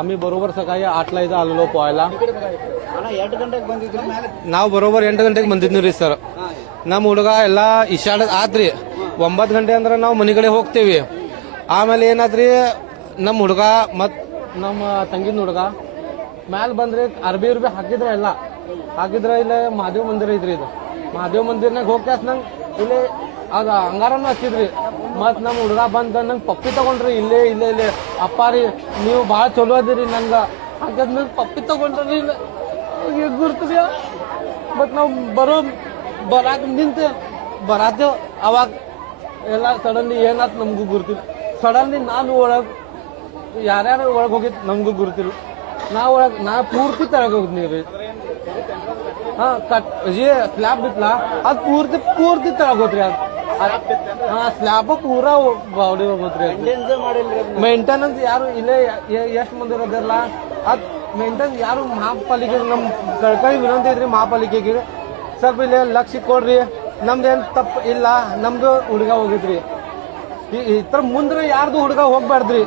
आम्ही बरोबर सकाळी 8ला इथं आलेलो पोहायला. ನಾವು ಬರೋಬರ್ 8 ಗಂಟೆಗೆ ಬಂದಿದ್ವಿ ರೀ ಸರ್. ನಮ್ಮ ಹುಡುಗ ಎಲ್ಲ ಇಶಾಡ್ ಆತ್ರಿ. 9 ಗಂಟೆ ಅಂದ್ರೆ ನಾವು ಮನೆ ಕಡೆ ಹೋಗ್ತೇವಿ. ಆಮೇಲೆ ಏನಾದ್ರಿ ನಮ್ಮ ಹುಡುಗ ಮತ್ ನಮ್ಮ ತಂಗಿನ ಹುಡುಗ ಮ್ಯಾಲ್ ಬಂದ್ರಿ ಅರ್ಬಿ ಹಾಕಿದ್ರ ಎಲ್ಲ ಹಾಕಿದ್ರ ಇಲ್ಲೇ ಮಹಾದೇವ್ ಮಂದಿರ ಐತ್ರಿ. ಇದು ಮಹಾದೇವ್ ಮಂದಿರ್ನಾಗ ಹೋಗ್ಯಾಸ್ ನಂಗೆ ಇಲ್ಲಿ ಅದ ಅಂಗಾರನು ಹಚ್ಚಿದ್ರಿ. ಮತ್ ನಮ್ಮ ಹುಡುಗ ಬಂದ ನಂಗೆ ಪಪ್ಪಿ ತಗೊಂಡ್ರಿ ಇಲ್ಲೇ ಇಲ್ಲೇ ಇಲ್ಲೇ ಅಪ್ಪಾರಿ ನೀವು ಭಾಳ ಚಲೋ ಅದಿರಿ ನಂಗ ಹಾಕಿದ್ಮೇಲೆ ಪಪ್ಪಿ ತಗೊಂಡ್ರಿ ಗುರ್ತದ್ಯ. ಮತ್ ನಾವು ಬರಾಕ್ ನಿಂತೆ ಬರಾತೇವ್ ಅವಾಗ ಎಲ್ಲ ಸಡನ್ಲಿ ಏನಾತ್ ನಮಗೂ ಗುರ್ತಿಲ್ಲ. ಸಡನ್ಲಿ ನಾನು ಒಳಗ್ ಯಾರ್ಯಾರು ಒಳಗೆ ಹೋಗಿದ್ ನಮಗೂ ಗುರ್ತಿಲ್ಲ. ನಾ ಪೂರ್ತಿ ತಳಗ ಹೋಗಿದ್ನಿ ರೀ. ಹಾ ಸ್ಲ್ಯಾಬ್ ಬಿತ್ಲಾ ಅದ್ ಪೂರ್ತಿ ತಳಗೋತ್ರಿ. ಅದ್ ಸ್ಲ್ಯಾಬ್ ಪೂರಾ ಬಾಡಿ ಹೋಗೋತ್ರಿ. ಮೇಂಟೆನೆನ್ಸ್ ಯಾರು ಇಲ್ಲೇ ಎಷ್ಟ್ ಮಂದಿ ಇರೋದಿಲ್ಲ ಅದ್ ಮೇಂಟೆನೆನ್ಸ್ ಯಾರು ಮಹಾಪಾಲಿಕೆ ನಮ್ ಕಳ್ಕಳಿ ವಿನಂತಿ ಐತ್ರಿ ಮಹಾಪಾಲಿಕೆಗೆ ಸ್ವಲ್ಪ ಇಲ್ಲೇ ಲಕ್ಷ ಕೊಡ್ರಿ. ನಮ್ದೇನ್ ತಪ್ಪು ಇಲ್ಲ. ನಮ್ದು ಹುಡುಗ ಹೋಗಿದ್ರಿ. ಈ ತರ ಮುಂದ್ರೆ ಯಾರ್ದು ಹುಡುಗ ಹೋಗ್ಬಾರ್ದ್ರಿ.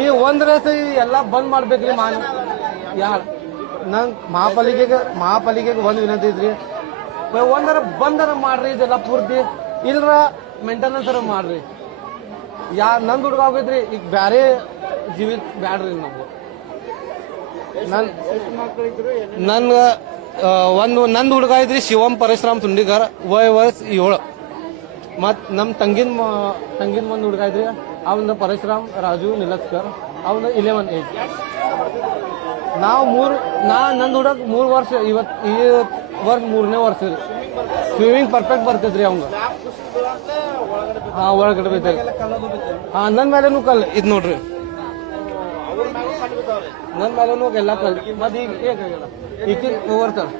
ಈ ಒಂದ್ ರೇಸ್ ಎಲ್ಲ ಬಂದ್ ಮಾಡ್ಬೇಕ್ರಿ. ಯಾರ್ ನಂಗ್ ಮಹಾಪಾಲಿಕೆಗೆ ಒಂದ್ ವಿನಂತಿ ಐತ್ರಿ. ಬಂದರ ಮಾಡ್ರಿ ಇದೆಲ್ಲ ಪೂರ್ತಿ ಇಲ್ರ ಮೇಂಟೆನೆನ್ಸ್ ಮಾಡ್ರಿ. ನಂದ್ ಹುಡುಗ ಹೋಗಿದ್ರಿ. ಈಗ ಬ್ಯಾರೆ ಜೀವಿ ಬ್ಯಾಡ್ರಿ ನಮ್ಗೆ. ನನ್ಗ ನಂದ್ ಹುಡುಗ ಐತ್ರಿ ಶಿವಂ ಪರಶುರಾಮ್ ಸುಂಡಿಗರ್ ವಯಸ್ 7. ಮತ್ ನಮ್ ತಂಗಿನ ಒಂದ್ ಹುಡುಗ ಐತ್ರಿ ಅವನ ಪರಶುರಾಮ್ ರಾಜು ನಿಲಸ್ಕರ್ ಅವನ 11 ಏಜ್. ನಾವು ನಂದ್ ಹುಡುಗ 3 ವರ್ಷ ಈ ವರ್ಷ 3ನೇ ವರ್ಷ ರೀ. ಸ್ವಿಮ್ಮಿಂಗ್ ಪರ್ಫೆಕ್ಟ್ ಬರ್ತೈತ್ರಿ ಅವಂಗ. ಹಾ ಒಳಗಡೆ ಬೈತಾರೆ. ಹಾ ನನ್ ಮೇಲೆನು ಕಲ್ ಇದ್ ನೋಡ್ರಿ. ನನ್ ಮೇಲೆನು ಎಲ್ಲ ಕಲ್ ಮತ್ ಈಗ ಈಕಿನ್ ಓವರ್ ಸರ್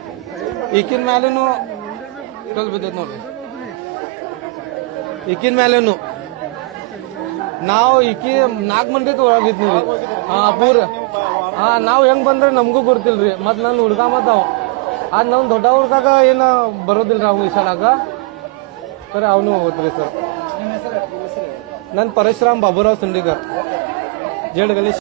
ಈಕಿನ ಮೇಲೆನು ಕಲ್ ಬಿದ್ದೈತ್ ನೋಡ್ರಿ. ಈಕಿನ ಮೇಲೆನು ನಾವು ಈಕಿ 4 ಮಂದಿ ಒಳಗಿದ್ವಿ. ಪೂರ ನಾವ್ ಹೆಂಗ್ ಬಂದ್ರೆ ನಮಗೂ ಗೊತ್ತಿಲ್ರಿ. ಮತ್ ನನ್ ಹುಡ್ಗ ಮತ್ ಅದ್ ನಮ್ ದೊಡ್ಡ ಹುಡ್ಗಾಗ ಏನ ಬರೋದಿಲ್ರಿ ಅವ್ನು ಇಸಾಡಾಗ ಸರ್. ಅವನು ಹೋಗ್ತೀರಿ ಸರ್. ನನ್ ಪರಶುರಾಮ್ ಬಾಬುರಾವ್ ಸುಂಡಿಗರ್ ಜೇಡ್ಗಲಿ.